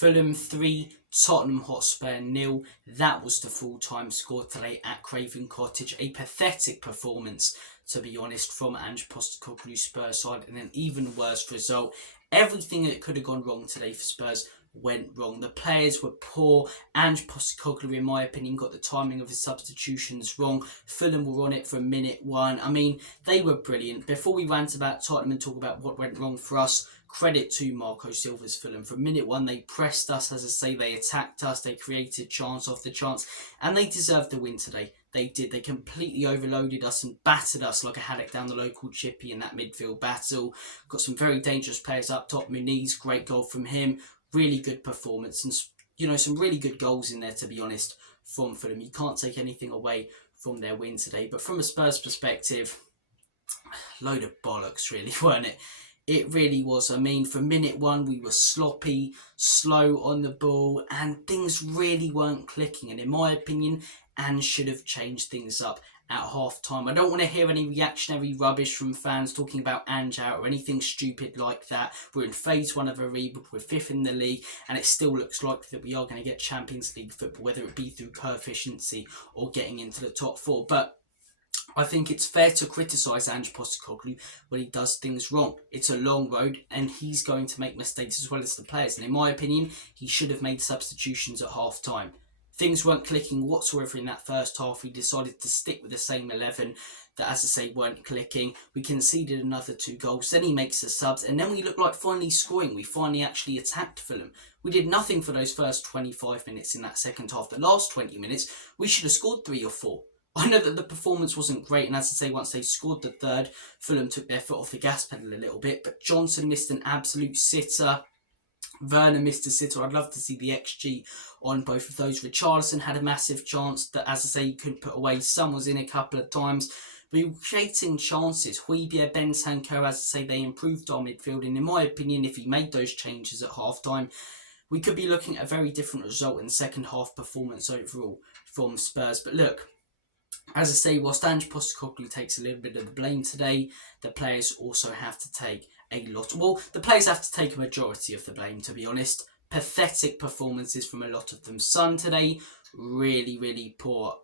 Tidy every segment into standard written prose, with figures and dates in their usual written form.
Fulham 3, Tottenham Hotspur 0. That was the full-time score today at Craven Cottage. A pathetic performance, to be honest, from Ange Postecoglou's Spurs side, and an even worse result. Everything that could have gone wrong today for Spurs went wrong. The players were poor. Ange Postecoglou, in my opinion, got the timing of his substitutions wrong. Fulham were on it from minute one. I mean, they were brilliant. Before we rant about Tottenham and talk about what went wrong for us, credit to Marco Silva's Fulham. From minute one, they pressed us. As I say, they attacked us. They created chance after chance, and they deserved the win today. They did. They completely overloaded us and battered us like a haddock down the local chippy in that midfield battle. Got some very dangerous players up top. Muniz, great goal from him. Really good performance, and some really good goals in there, to be honest, from Fulham. You can't take anything away from their win today. But from a Spurs perspective, load of bollocks, really, weren't it? It really was. I mean, from minute one, we were sloppy, slow on the ball, and things really weren't clicking. And in my opinion, Ange should have changed things up at half-time. I don't want to hear any reactionary rubbish from fans talking about Ange out or anything stupid like that. We're in phase one of a rebuild, we're 5th in the league, and it still looks like that we are going to get Champions League football, whether it be through co-efficiency or getting into the top 4. But I think it's fair to criticise Ange Postecoglou when he does things wrong. It's a long road, and he's going to make mistakes as well as the players. And in my opinion, he should have made substitutions at half-time. Things weren't clicking whatsoever in that first half. We decided to stick with the same 11 that, as I say, weren't clicking. We conceded another 2 goals. Then he makes the subs, and then we look like finally scoring. We finally actually attacked Fulham. We did nothing for those first 25 minutes in that second half. The last 20 minutes, we should have scored 3 or 4. I know that the performance wasn't great, and as I say, once they scored the third, Fulham took their foot off the gas pedal a little bit. But Johnson missed an absolute sitter. Werner missed a sitter. I'd love to see the XG on both of those. Richarlison had a massive chance that, as I say, he couldn't put away. Son was in a couple of times. We were creating chances. Højbjerg, Bentancur, as I say, they improved our midfield. And in my opinion, if he made those changes at half-time, we could be looking at a very different result in second half performance overall from Spurs. But look, as I say, whilst Ange Postecoglou takes a little bit of the blame today, the players also have to take a lot. Well, the players have to take a majority of the blame, to be honest. Pathetic performances from a lot of them. Son today, really, really poor.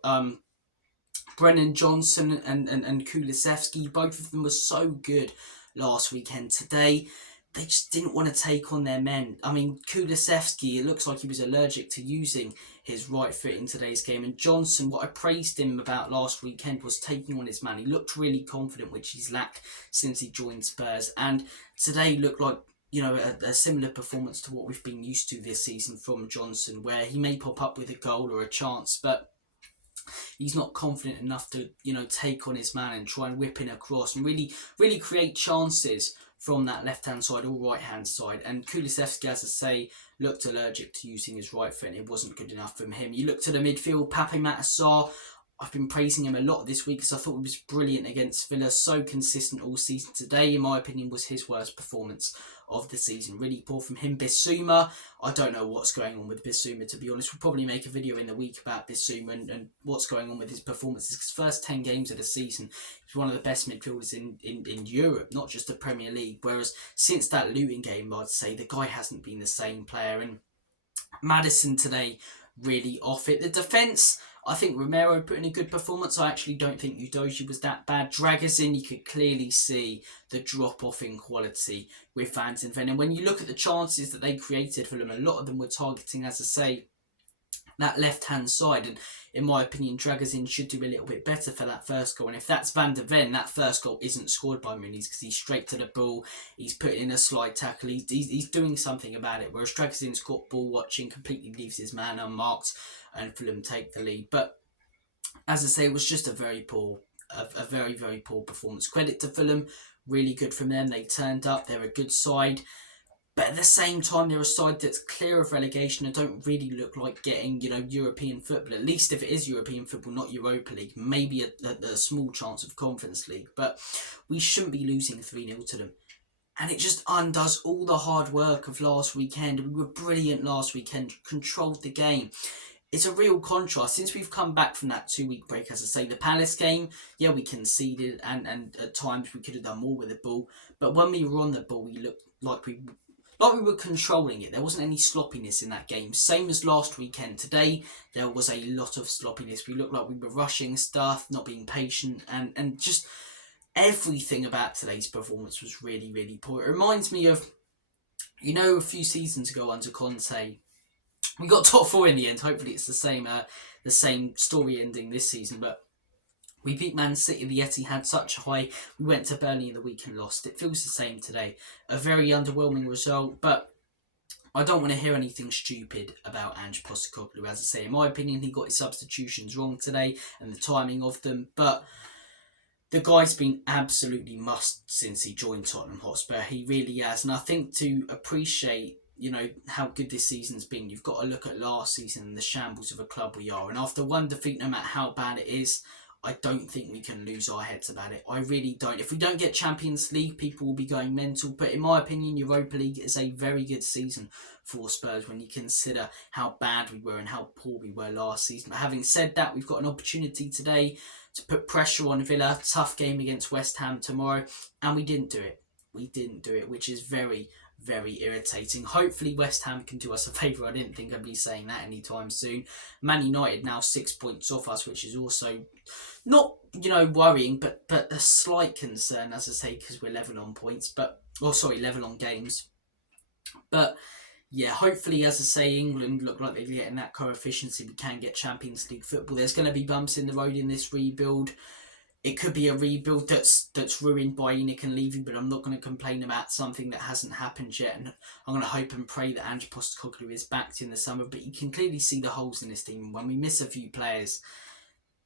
Brennan Johnson and Kulusevski, both of them were so good last weekend. Today, they just didn't want to take on their men. I mean, Kulusevski, it looks like he was allergic to using his right foot in today's game. And Johnson, what I praised him about last weekend was taking on his man. He looked really confident, which he's lacked since he joined Spurs. And today looked like, a similar performance to what we've been used to this season from Johnson, where he may pop up with a goal or a chance, but he's not confident enough to, take on his man and try and whip in across and really, really create chances from that left-hand side or right-hand side. And Kulusevski, as I say, looked allergic to using his right foot, and it wasn't good enough from him. You looked at the midfield, Pape Matar. I've been praising him a lot this week because I thought he was brilliant against Villa. So consistent all season. Today, in my opinion, was his worst performance of the season. Really poor from him. Bissouma, I don't know what's going on with Bissouma, to be honest. We'll probably make a video in the week about Bissouma and what's going on with his performances. Because first 10 games of the season, he's one of the best midfielders in Europe, not just the Premier League. Whereas since that Luton game, I'd say the guy hasn't been the same player. And Maddison today, really off it. The defence, I think Romero put in a good performance. I actually don't think Udogie was that bad. Dragazin, you could clearly see the drop-off in quality with Van den Ven. And when you look at the chances that they created for them, a lot of them were targeting, as I say, that left-hand side. And in my opinion, Dragazin should do a little bit better for that first goal. And if that's Van den Ven, that first goal isn't scored by Muniz because he's straight to the ball. He's putting in a slide tackle. He's doing something about it. Whereas Dragazin's caught ball watching, completely leaves his man unmarked, and Fulham take the lead. But as I say, it was just a very, very poor performance. Credit to Fulham, really good from them. They turned up. They're a good side. But at the same time, they're a side that's clear of relegation and don't really look like getting, European football. At least if it is European football, not Europa League. Maybe a small chance of Conference League. But we shouldn't be losing 3-0 to them. And it just undoes all the hard work of last weekend. We were brilliant last weekend, controlled the game. It's a real contrast. Since we've come back from that 2-week break, as I say, the Palace game, yeah, we conceded and at times we could have done more with the ball. But when we were on the ball, we looked like we like we were controlling it. There wasn't any sloppiness in that game. Same as last weekend. Today, there was a lot of sloppiness. We looked like we were rushing stuff, not being patient, and just everything about today's performance was really, really poor. It reminds me of, a few seasons ago under Conte, we got top 4 in the end. Hopefully it's the same story ending this season, but we beat Man City. The Etihad such a high. We went to Burnley in the week and lost. It feels the same today. A very underwhelming result, but I don't want to hear anything stupid about Ange Postecoglou. As I say, in my opinion, he got his substitutions wrong today and the timing of them, but the guy's been absolutely must since he joined Tottenham Hotspur. He really has, and I think to appreciate how good this season's been, you've got to look at last season and the shambles of a club we are. And after one defeat, no matter how bad it is, I don't think we can lose our heads about it. I really don't. If we don't get Champions League, people will be going mental. But in my opinion, Europa League is a very good season for Spurs when you consider how bad we were and how poor we were last season. But having said that, we've got an opportunity today to put pressure on Villa. Tough game against West Ham tomorrow. And we didn't do it. Which is very, very irritating. Hopefully West Ham can do us a favour. I didn't think I'd be saying that anytime soon. Man United now 6 points off us, which is also not, worrying, but a slight concern, as I say, because we're level on points, level on games. But yeah, hopefully, as I say, England look like they're getting that coefficient. We can get Champions League football. There's going to be bumps in the road in this rebuild. It could be a rebuild that's ruined by Enoch and Levy, but I'm not going to complain about something that hasn't happened yet. And I'm going to hope and pray that Ange Postecoglou is backed in the summer. But you can clearly see the holes in this team. When we miss a few players,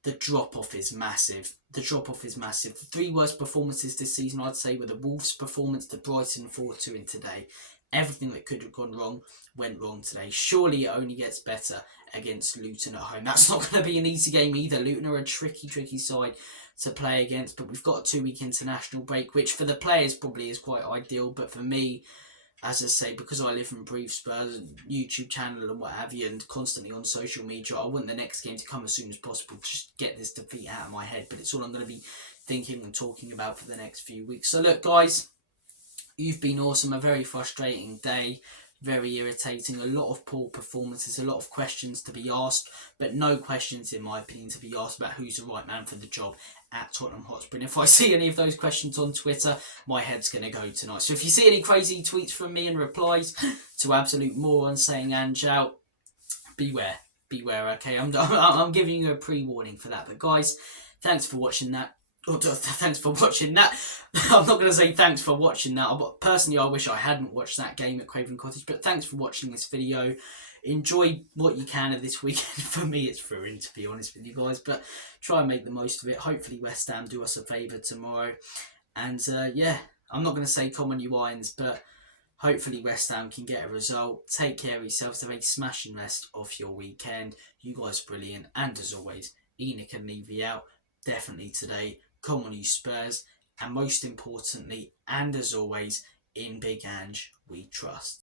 the drop-off is massive. The 3 worst performances this season, I'd say, were the Wolves' performance, the Brighton 4-2 in today. Everything that could have gone wrong went wrong today. Surely it only gets better against Luton at home. That's not going to be an easy game either. Luton are a tricky side to play against, but we've got a 2-week international break, which for the players probably is quite ideal, but for me, as I say, because I live and breathe Spurs, YouTube channel and what have you, and constantly on social media, I want the next game to come as soon as possible to just get this defeat out of my head, but it's all I'm going to be thinking and talking about for the next few weeks. So look, guys, you've been awesome. A very frustrating day, very irritating, a lot of poor performances, a lot of questions to be asked, but no questions, in my opinion, to be asked about who's the right man for the job at Tottenham Hotspur. And if I see any of those questions on Twitter, my head's going to go tonight. So if you see any crazy tweets from me and replies to absolute morons saying Ange out, beware, okay? I'm giving you a pre-warning for that. But guys, thanks for watching that. Thanks for watching that. I'm not going to say thanks for watching that. But personally, I wish I hadn't watched that game at Craven Cottage. But thanks for watching this video. Enjoy what you can of this weekend. For me, it's thrilling, to be honest with you guys. But try and make the most of it. Hopefully, West Ham do us a favour tomorrow. And yeah, I'm not going to say come on you irons, but hopefully West Ham can get a result. Take care of yourselves. Have a smashing rest of your weekend. You guys are brilliant. And as always, Enoch and Levy out. Definitely today. Come on you Spurs. And most importantly, and as always, in Big Ange we trust.